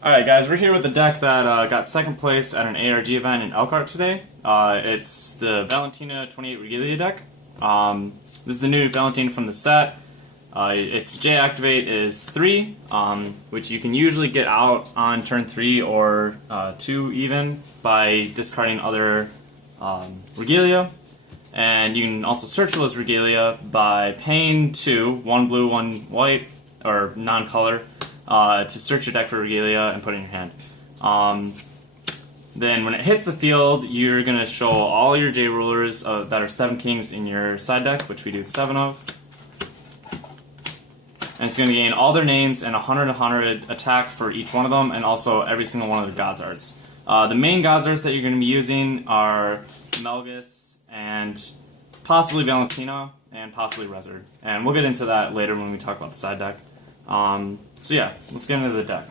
Alright guys, we're here with the deck that got second place at an ARG event in Elkhart today. It's the Valentina 28 Regalia deck. This is the new Valentina from the set. Its J activate is 3, which you can usually get out on turn 3 or 2 even by discarding other Regalia. And you can also search for those Regalia by paying 2, 1 blue, 1 white, or non-color, to search your deck for Regalia and put it in your hand. Then when it hits the field, you're going to show all your J rulers that are 7 kings in your side deck, which we do 7 of. And it's going to gain all their names and 100 attack for each one of them, and also every single one of their Gods Arts. The main Gods Arts that you're going to be using are Melgus and possibly Valentina and possibly Rezard. And we'll get into that later when we talk about the side deck. So yeah, let's get into the deck.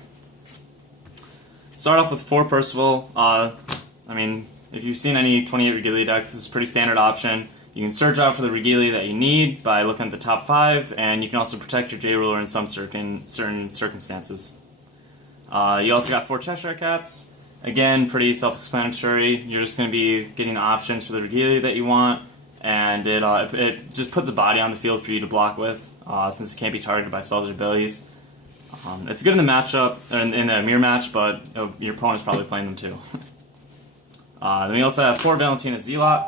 Start off with 4 Percival. I mean, if you've seen any 28 Regalia decks, this is a pretty standard option. You can search out for the Regalia that you need by looking at the top 5, and you can also protect your J-Ruler in some certain circumstances. You also got 4 Cheshire Cats. Again, pretty self-explanatory. You're just going to be getting the options for the Regalia that you want, and it just puts a body on the field for you to block with, since it can't be targeted by spells or abilities. It's good in the matchup, in the mirror match, but your opponent's probably playing them too. Then we also have 4 Valentina Zealot.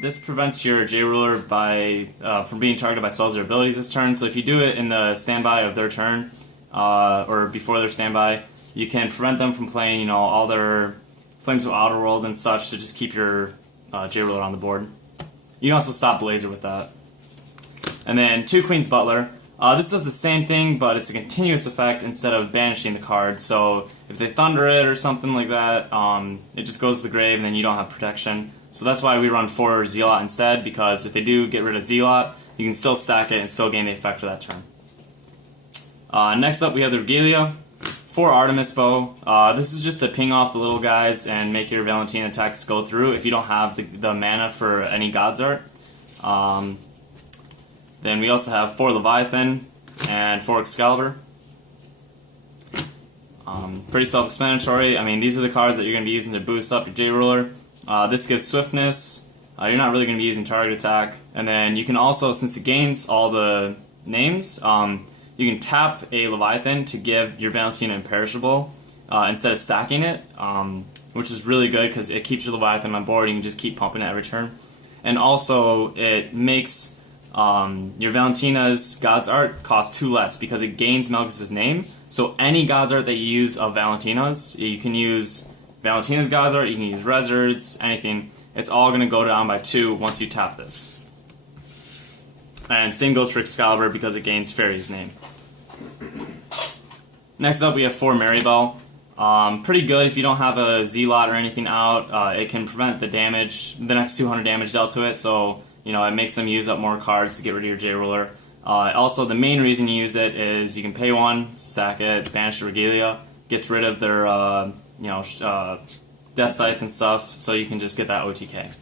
This prevents your J-Ruler from being targeted by spells or abilities this turn, so if you do it in the standby of their turn, or before their standby, you can prevent them from playing, all their Flames of Outer World and such to just keep your J-Ruler on the board. You can also stop Blazer with that. And then 2 Queen's Butler. This does the same thing, but it's a continuous effect instead of banishing the card. So if they thunder it or something like that, it just goes to the grave and then you don't have protection. So that's why we run 4 Zealot instead, because if they do get rid of Zealot, you can still sack it and still gain the effect for that turn. Next up we have the Regalia. 4 Artemis Bow. This is just to ping off the little guys and make your Valentina attacks go through if you don't have the mana for any Gods Art. Then we also have 4 Leviathan and 4 Excalibur. Pretty self-explanatory. I mean, these are the cards that you're going to be using to boost up your J-Ruler. This gives swiftness. You're not really going to be using target attack. And then you can also, since it gains all the names, you can tap a Leviathan to give your Valentina imperishable instead of sacking it, which is really good because it keeps your Leviathan on board. You can just keep pumping it every turn. And also, it makes your Valentina's God's Art cost 2 less because it gains Melgus' name. So any God's Art that you use of Valentina's, you can use Valentina's God's Art, you can use Rezard's, anything. It's all going to go down by 2 once you tap this. And same goes for Excalibur because it gains Fairy's name. Next up we have 4 Maribel. Pretty good if you don't have a Zealot or anything out. It can prevent the next 200 damage dealt to it, so it makes them use up more cards to get rid of your J-Ruler. Also, the main reason you use it is you can pay 1, sack it, banish the Regalia, gets rid of their, Death Scythe and stuff, so you can just get that OTK.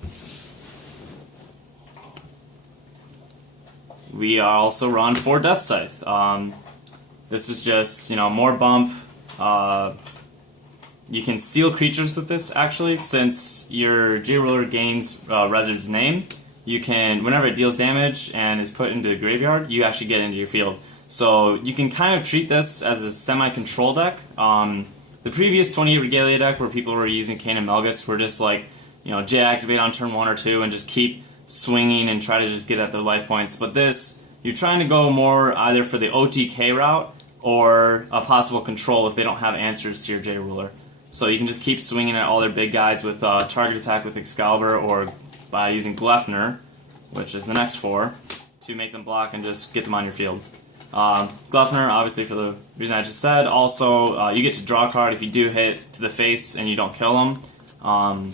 We also run 4 Death Scythe. This is just, more bump. You can steal creatures with this, actually, since your J-Ruler gains Rezard's name. You can, whenever it deals damage and is put into the graveyard, you actually get into your field. So you can kind of treat this as a semi-control deck. The previous 28 Regalia deck where people were using Kane and Melgus were just like, J activate on turn 1 or 2 and just keep swinging and try to just get at their life points. But this, you're trying to go more either for the OTK route or a possible control if they don't have answers to your J-Ruler. So you can just keep swinging at all their big guys with target attack with Excalibur or by using Gleipnir, which is the next 4, to make them block and just get them on your field. Gleipnir, obviously for the reason I just said. Also, you get to draw a card if you do hit to the face and you don't kill them.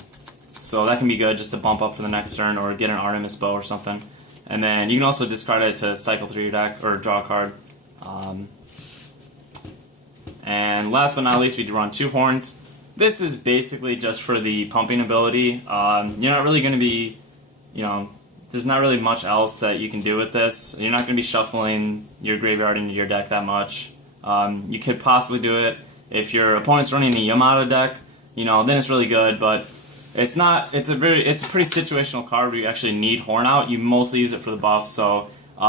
So that can be good just to bump up for the next turn or get an Artemis Bow or something. And then you can also discard it to cycle through your deck or draw a card. And last but not least, we run 2 Horns. This is basically just for the pumping ability. You're not really going to be, there's not really much else that you can do with this. You're not going to be shuffling your graveyard into your deck that much. You could possibly do it If your opponent's running a Yamato deck, you know, then it's really good, but it's not. It's a pretty situational card where you actually need Horn Out. You mostly use it for the buff, so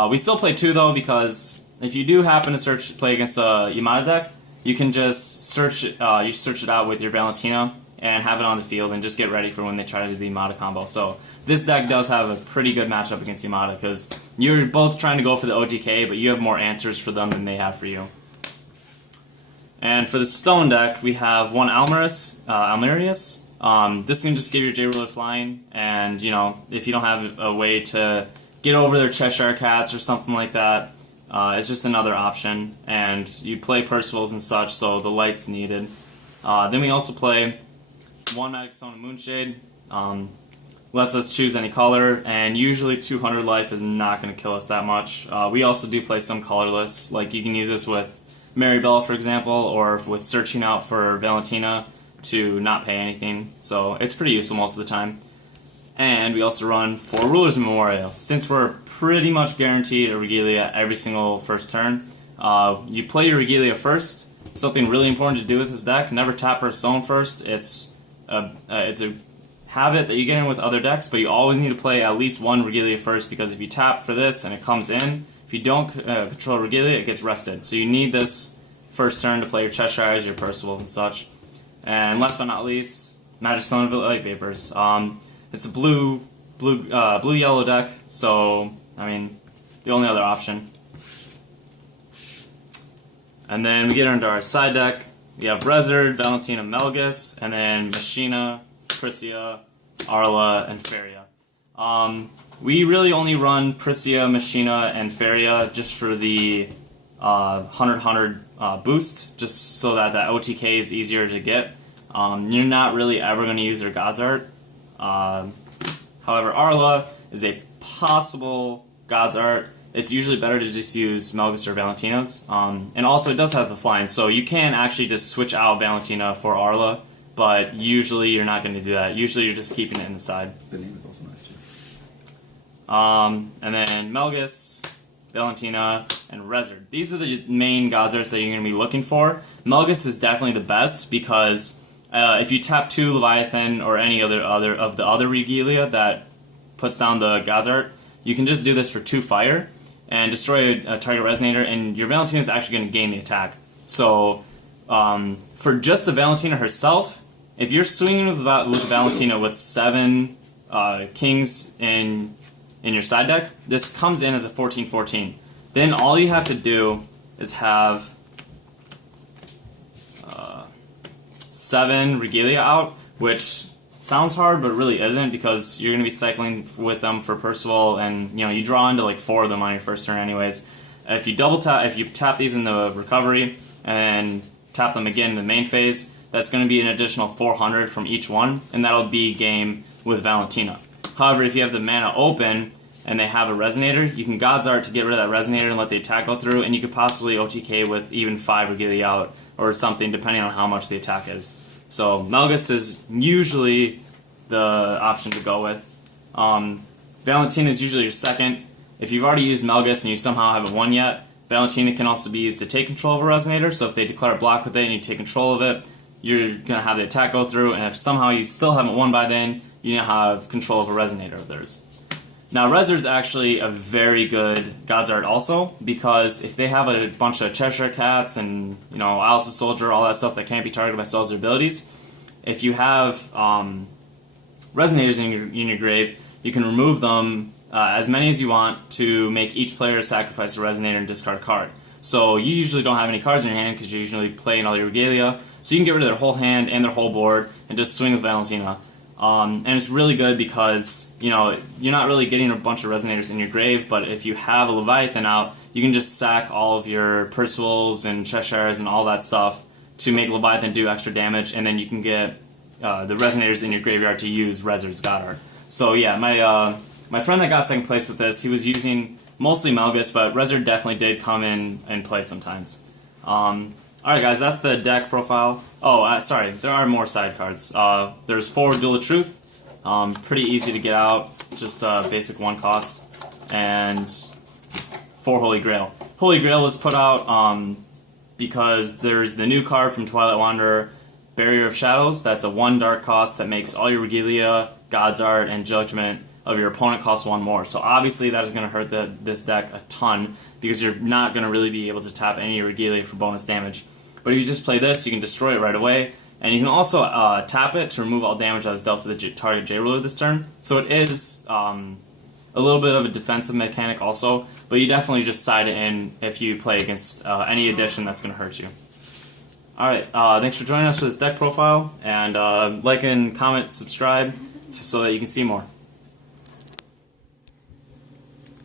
we still play 2 though, because if you do happen to play against a Yamato deck, you can just search it out with your Valentina and have it on the field and just get ready for when they try to do the Yamato combo. So this deck does have a pretty good matchup against Yamato because you're both trying to go for the OTK, but you have more answers for them than they have for you. And for the Stone deck, we have one Almerius. This can just give your J-Ruler flying, and you know, if you don't have a way to get over their Cheshire Cats or something like that, it's just another option. And you play Percival's and such, so the light's needed. Then we also play one Magic Stone and Moonshade. Lets us choose any color, and usually 200 life is not going to kill us that much. We also do play some colorless, like you can use this with Maribel, for example, or with searching out for Valentina to not pay anything, so it's pretty useful most of the time. And we also run 4 Rulers Memorial. Since we're pretty much guaranteed a Regalia every single first turn, you play your Regalia first. Something really important to do with this deck: never tap for a stone first. It's a habit that you get in with other decks, but you always need to play at least one Regalia first, because if you tap for this and it comes in, if you don't control Regalia, it gets rested. So you need this first turn to play your Cheshires, your Percivals, and such. And last but not least, Magic Stone Light Vapors. It's a blue-yellow deck, so, I mean, the only other option. And then we get into our side deck. We have Rezard, Valentina, Melgus, and then Machina, Priscia, Arla, and Feria. We really only run Priscia, Machina, and Feria just for the 100-100 boost, just so that that OTK is easier to get. You're not really ever going to use their God's Art. However, Arla is a possible God's Art. It's usually better to just use Melgus or Valentina's. And also it does have the flying, so you can actually just switch out Valentina for Arla, but usually you're not going to do that. Usually you're just keeping it in the side. The name is also nice too. And then Melgus, Valentina, and Rezard. These are the main God's Arts that you're going to be looking for. Melgus is definitely the best because if you tap 2 Leviathan or any other of the other Regalia that puts down the God's Art, you can just do this for 2 fire and destroy a target Resonator, and your Valentina is actually going to gain the attack. So for just the Valentina herself, if you're swinging with the Valentina with 7 Kings in your side deck, this comes in as a 14/14. Then all you have to do is have 7 Regalia out, which sounds hard but really isn't, because you're going to be cycling with them for Percival, and you know, you draw into like 4 of them on your first turn anyways. If you tap these in the recovery and then tap them again in the main phase, that's going to be an additional 400 from each one, and that'll be game with Valentina. However, if you have the mana open and they have a Resonator, you can God's Art to get rid of that Resonator and let the attack go through, and you could possibly OTK with even 5 Regalia out or something, depending on how much the attack is. So Melgus is usually the option to go with. Valentina is usually your second. If you've already used Melgus and you somehow haven't won yet, Valentina can also be used to take control of a Resonator, so if they declare a block with it and you take control of it, you're going to have the attack go through, and if somehow you still haven't won by then, you now have control of a Resonator of theirs. Now, Rezard's actually a very good God's Art also, because if they have a bunch of Cheshire Cats and, you know, Alice's Soldier, all that stuff that can't be targeted by spells or abilities, if you have Resonators in your grave, you can remove them as many as you want to make each player sacrifice a Resonator and discard a card. So you usually don't have any cards in your hand because you're usually playing all your Regalia, so you can get rid of their whole hand and their whole board and just swing with Valentina. And it's really good because, you know, you're not really getting a bunch of Resonators in your grave, but if you have a Leviathan out, you can just sack all of your Percivals and Cheshires and all that stuff to make Leviathan do extra damage, and then you can get the Resonators in your graveyard to use Rezard's God Art. So yeah, my friend that got second place with this, he was using mostly Melgus, but Rezard definitely did come in and play sometimes. Alright guys, that's the deck profile. Oh, sorry, there are more side cards. There's 4 Duel of Truth, pretty easy to get out, just basic 1 cost, and 4 Holy Grail. Holy Grail was put out because there's the new card from Twilight Wanderer, Barrier of Shadows. That's a 1 dark cost that makes all your Regalia, God's Art, and Judgment of your opponent cost 1 more. So obviously that is going to hurt this deck a ton, because you're not going to really be able to tap any of your Regalia for bonus damage. But if you just play this, you can destroy it right away, and you can also tap it to remove all damage that was dealt to the target J-Ruler this turn. So it is a little bit of a defensive mechanic also, but you definitely just side it in if you play against any addition that's going to hurt you. Alright, thanks for joining us for this deck profile, and like and comment, subscribe, so that you can see more.